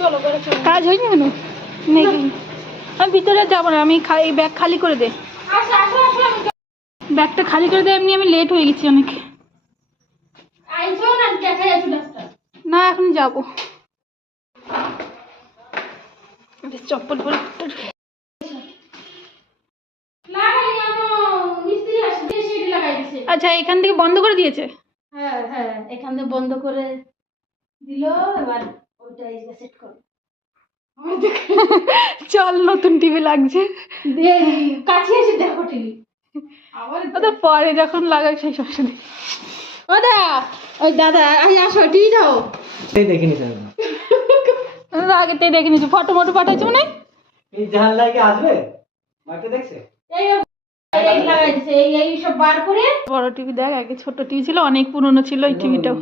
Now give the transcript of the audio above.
চলো করে চলো। কাজ হয়নি কেন? আমি ভিতরে যাবো না, আমি এই ব্যাগ খালি করে দে। ব্যাগটা খালি করে দে, এমনি আমি লেট হয়ে গেছি অনেক। না এখন যাবো, চপ্পল পরে। আচ্ছা এখান থেকে বন্ধ করে দিয়েছে? হ্যাঁ হ্যাঁ, এখান থেকে বন্ধ করে দিল। এবার ওইটা সেট করো। চল, নতুন টিভি লাগছে। কাছে এসে দেখো টিভি। তো পরে যখন লাগাই সেই সময়। ও দা, ওই দাদা আসো টিভি দাও। দেখিনি আগেতেই দেখে নিচ্ছি, ফটো মটো পাঠাচ্ছি মানে। এই জানলায় কি আসবে? মাকে দেখছে? এই লাগাই দিছে, এই সব বার করে। বড় টিভি দেখ, আগে ছোট টিভি ছিল, অনেক পুরনো ছিল এই টিভিটাও।